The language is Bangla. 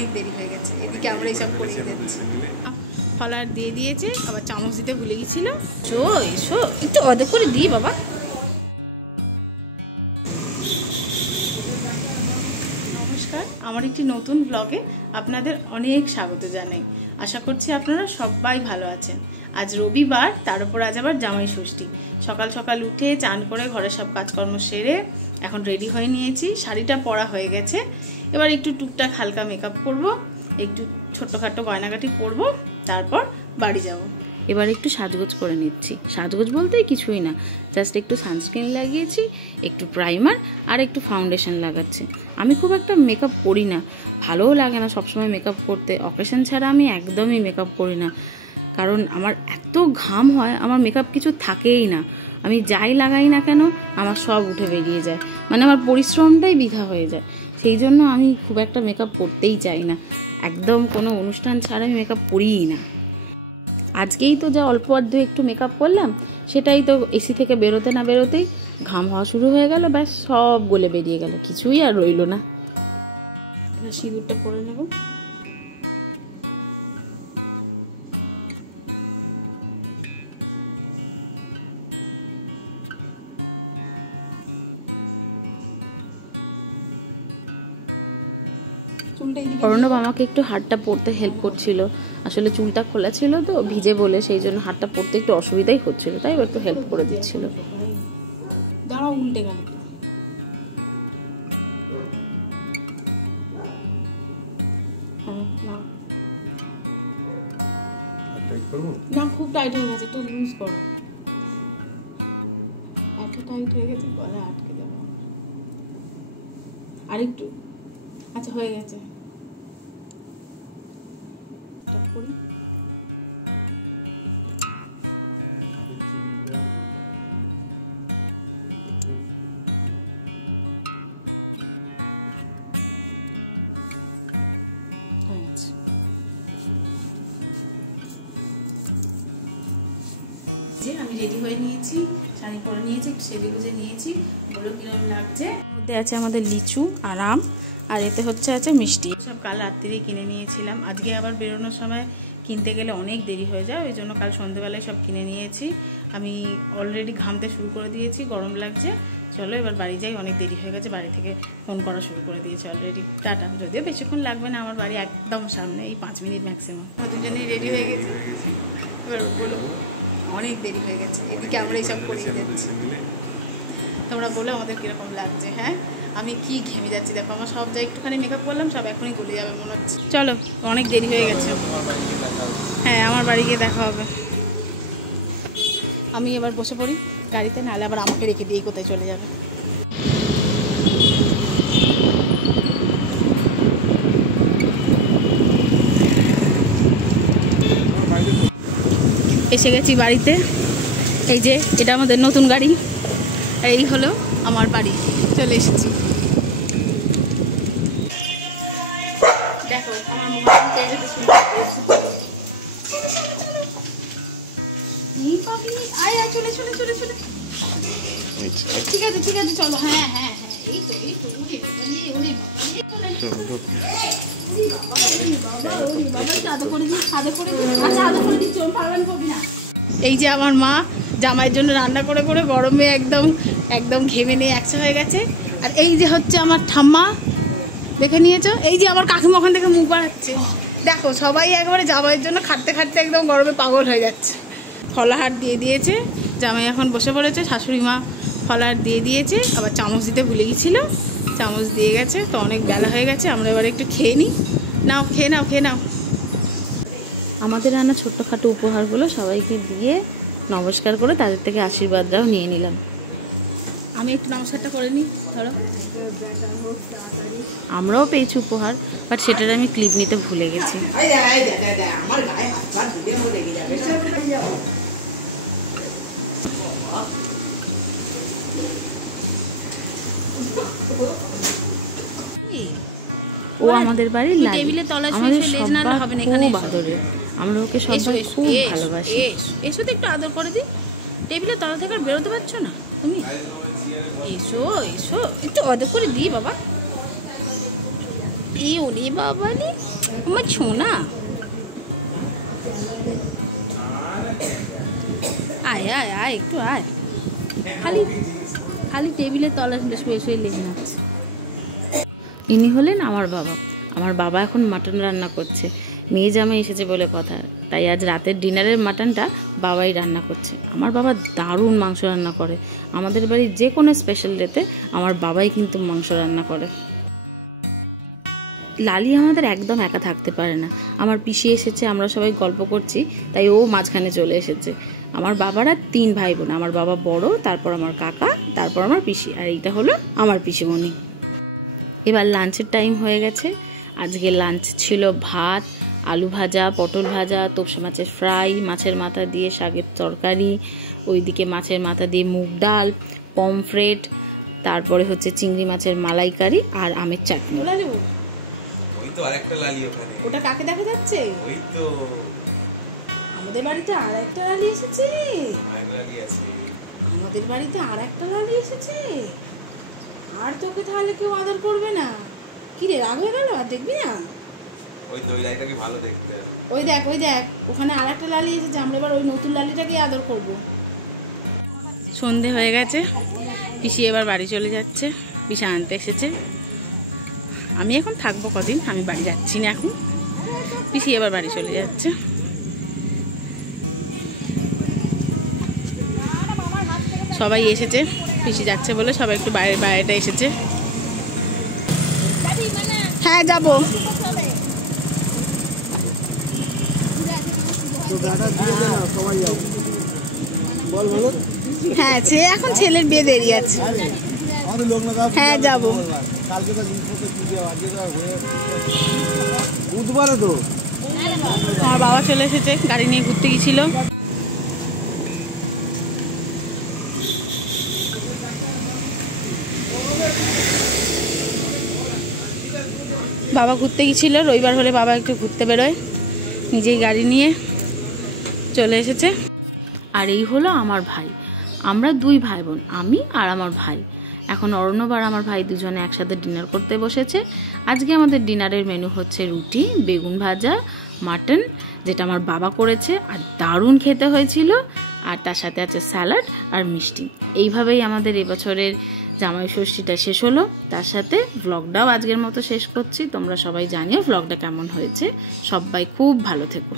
অনেক দেরি হয়ে গেছে, এদিকে আমরা এইসব করে দিচ্ছি। ফলার দিয়ে দিয়েছে, আবার চামচ দিতে ভুলে গেছিল। এসো এসো, একটু অর্ধেক করে দিই বাবা। নমস্কার, আমার একটি নতুন ব্লগে আপনাদের অনেক স্বাগত জানাই। আশা করছি আপনারা সবাই ভালো আছেন। আজ রবিবার, তার উপর আজ আবার জামাই ষষ্ঠী। সকাল সকাল উঠে চান করে ঘরের সব কাজকর্ম সেরে এখন রেডি হয়ে নিয়েছি। শাড়িটা পরা হয়ে গেছে, এবার একটু টুকটাক হালকা মেকআপ করব, একটু ছোট্টখাটো গয়নাগাটি পরবো, তারপর বাড়ি যাব। এবার একটু সাজগোজ করে নিচ্ছি। সাজগোজ বলতে কিছুই না, জাস্ট একটু সানস্ক্রিন লাগিয়েছি, একটু প্রাইমার আর একটু ফাউন্ডেশন লাগাচ্ছি। আমি খুব একটা মেকআপ করি না, ভালোও লাগে না সবসময় মেকআপ করতে। অকেশন ছাড়া আমি একদমই মেকআপ করি না, কারণ আমার এত ঘাম হয়, আমার মেকআপ কিছু থাকেই না। আমি যাই লাগাই না কেন আমার সব উঠে বেরিয়ে যায়, মানে আমার পরিশ্রমটাই বৃথা হয়ে যায়। সেই জন্য আমি খুব একটা মেকআপ করতেই চাই না, একদম কোনো অনুষ্ঠান ছাড়া আমি মেকআপ করিই না। আজকেই তো যা অল্প আধটু একটু মেকআপ করলাম, সেটাই তো এসি থেকে বেরোতে না বেরোতেই ঘাম হওয়া শুরু হয়ে গেল, ব্যাস সব গলে বেরিয়ে গেল, কিছুই আর রইল না। সিঁদুরটা পরে নেব। অর্ণব আমাকে একটু হাতটা পরতে হেল্প করছিল, আসলে চুলটা খোলা ছিল তো ভিজে বলে, সেই জন্য হাতটা পরতে একটু অসুবিধাই হচ্ছিল, তাই একটু হেল্প করে দিচ্ছিল। দাঁড়াও, উল্টে গেল। না, খুব টাইট হয়ে গেছে, একটু লুজ করো। এত টাইট হয়ে গেছে গলা আটকে যাবে। আরেকটু, আচ্ছা হয়ে গেছে। করি হয়ে গেছে। যে আমি রেডি হয়ে নিয়েছি, শাড়ি পরে নিয়েছি, একটু সেজে গুজে নিয়েছি, বলো কিরকম লাগছে। মধ্যে আছে আমাদের লিচু আর আম, আর এতে আছে মিষ্টি। সব কাল রাত্রিরেই কিনে নিয়েছিলাম, আজকে আবার বেরোনোর সময় কিনতে গেলে অনেক দেরি হয়ে যায়, ওই জন্য কাল সন্ধ্যেবেলায় সব কিনে নিয়েছি। আমি অলরেডি ঘামতে শুরু করে দিয়েছি, গরম লাগছে। চলো এবার বাড়ি যাই, অনেক দেরি হয়ে গেছে, বাড়ি থেকে ফোন করা শুরু করে দিয়েছি অলরেডি। টাটা। যদিও বেশিক্ষণ লাগবে না, আমার বাড়ি একদম সামনে, এই 5 মিনিট ম্যাক্সিমাম। দুজনেই রেডি হয়ে গেছি, এবার বলো। অনেক দেরি হয়ে গেছে, এদিকে আমরা এইসব করে যাচ্ছি। তোমরা বলো আমাদের কীরকম লাগছে। হ্যাঁ, আমি কি ঘেমে যাচ্ছি দেখো, আমার সব যা একটুখানি মেকআপ করলাম সব এখনই গলে যাবে মনে হচ্ছে। চলো, অনেক দেরি হয়ে গেছে। হ্যাঁ, আমার বাড়ি গিয়ে দেখা হবে। আমি এবার বসে পড়ি গাড়িতে, নাহলে আবার আমাকে রেখে দিয়ে কোথায় চলে যাবে। এসে গেছি বাড়িতে। এই যে এটা আমাদের নতুন গাড়ি, আর এই হলো আমার বাড়ি। চলে এসেছি। দেখো আমার মোবাইল চলে চলে চলে চলে। ঠিক আছে ঠিক আছে, চলো। হ্যাঁ হ্যাঁ হ্যাঁ, এই তো এই তো। এই যে আমার মা জামাইয়ের জন্য রান্না করে করে গরমে একদম একদম ঘেমে নিয়ে একশো হয়ে গেছে। আর এই যে আমার ঠাম্মা, দেখে নিয়েছো? এই যে আমার কাকিমা ওখান থেকে মুখ বাড়াচ্ছে। দেখো সবাই একবারে জামাইয়ের জন্য খাটতে খাটতে একদম গরমে পাগল হয়ে যাচ্ছে। ফলাহার দিয়ে দিয়েছে, জামাই এখন বসে পড়েছে। শাশুড়ি মা ফলাহার দিয়ে দিয়েছে, আবার চামচ দিতে ভুলে গেছিল, চামচ দিয়ে গেছে। তো অনেক বেলা হয়ে গেছে, আমরা এবার একটু খেয়ে নিই। নাও, খেয়ে নাও খেয়ে নাও। আমাদের রান্না ছোট্টখাটো উপহারগুলো সবাইকে দিয়ে নমস্কার করে তাদের থেকে আশীর্বাদটাও নিয়ে নিলাম। আমি একটু নমস্কারটা করে নিই, ধরো। আমরাও পেয়েছি উপহার, বাট সেটার আমি ক্লিপ নিতে ভুলে গেছি। ও আমাদের বাড়ির টেবিলের তলায় আমাদের সবার হবে না, এখানে খুব আদরে, আমরা ওকে সবাই খুব ভালোবাসি। এসো তো একটু আদর করে দিই। টেবিলের তলা থেকে আর বেরোতে পারছো না তুমি? এসো এসো, একটু আদর করে দিই বাবা। এ ওরে বাবা রে, আমার ছোনা। আয় আয় আয়, একটু আয়। খালি খালি টেবিলের তলায় শুয়ে শুয়ে লেগে যাচ্ছে। ইনি হলেন আমার বাবা। আমার বাবা এখন মাটন রান্না করছে। মেয়ে জামাই এসেছে বলে কথা, তাই আজ রাতের ডিনারের মাটনটা বাবাই রান্না করছে। আমার বাবা দারুণ মাংস রান্না করে। আমাদের বাড়ির যে কোনো স্পেশাল ডেতে আমার বাবাই কিন্তু মাংস রান্না করে। লালি আমাদের একদম একা থাকতে পারে না। আমার পিসি এসেছে, আমরা সবাই গল্প করছি, তাই ও মাঝখানে চলে এসেছে। আমার বাবারা 3 ভাই বোন। আমার বাবা বড়, তারপর আমার কাকা, তারপর আমার পিসি, আর এইটা হলো আমার পিসিমণি। এবার লাঞ্চের টাইম হয়ে গেছে। আজকে লাঞ্চ ছিল ভাত, আলু ভাজা, পটল ভাজা, তোপসে মাছের ফ্রাই, মাছের মাথা দিয়ে শাকের তরকারি, ওইদিকে মাছের মাথা দিয়ে মুগ ডাল, পমফ্রেট, তারপরে হচ্ছে চিংড়ি মাছের মালাইকারি আর আমের চাটনি। ওই তো আরেকটা লালি ওখানে। ওটা কাকে দেখা যাচ্ছে? ওই তো আমাদের বাড়িতে আর একটা লালি এসেছে। আরেকটা লালি আছে। আমাদের বাড়িতে আর একটা লালি এসেছে। আর তোকে তাহলে কেউ আদর করবে না? কি রে, রাগ হয়ে গেল? আর দেখবি না? ওই তো ওই লালিটাকে ভালো দেখতে। ওই দেখ ওখানে আর একটা লালি এসেছে। আমরা এবার ওই নতুন লালিটাকে আদর করব। সন্ধে হয়ে গেছে, পিসি এবার বাড়ি চলে যাচ্ছে। পিসা আনতে এসেছে। আমি এখন থাকবো কদিন, আমি বাড়ি যাচ্ছি না এখন। পিসি এবার বাড়ি চলে যাচ্ছে। সবাই এসেছে, পিসি যাচ্ছে বলে সবাই একটু বাইরেটা এসেছে। হ্যাঁ যাবো। হ্যাঁ, সে এখন ছেলের বিয়ে দেরি আছে। হ্যাঁ যাবো। আমার বাবা চলে এসেছে, গাড়ি নিয়ে ঘুরতে গেছিল। বাবা ঘুরতে গেছিল, রবিবার হলে বাবা একটু ঘুরতে বেরোয়, নিজেই গাড়ি নিয়ে চলে এসেছে। আর এই হলো আমার ভাই। আমরা 2 ভাই বোন, আমি আর আমার ভাই। এখন অর্ণব আর আমার ভাই দুজনে একসাথে ডিনার করতে বসেছে। আজকে আমাদের ডিনারের মেনু হচ্ছে রুটি, বেগুন ভাজা, মাটন, যেটা আমার বাবা করেছে আর দারুণ খেতে হয়েছিল, আর তার সাথে আছে স্যালাড আর মিষ্টি। এইভাবেই আমাদের এবছরের জামাই ষষ্ঠীটা শেষ হলো। তার সাথে ভ্লগটাও আজকের মতো শেষ করছি। তোমরা সবাই জানিও ভ্লগটা কেমন হয়েছে। সবাই খুব ভালো থেকো।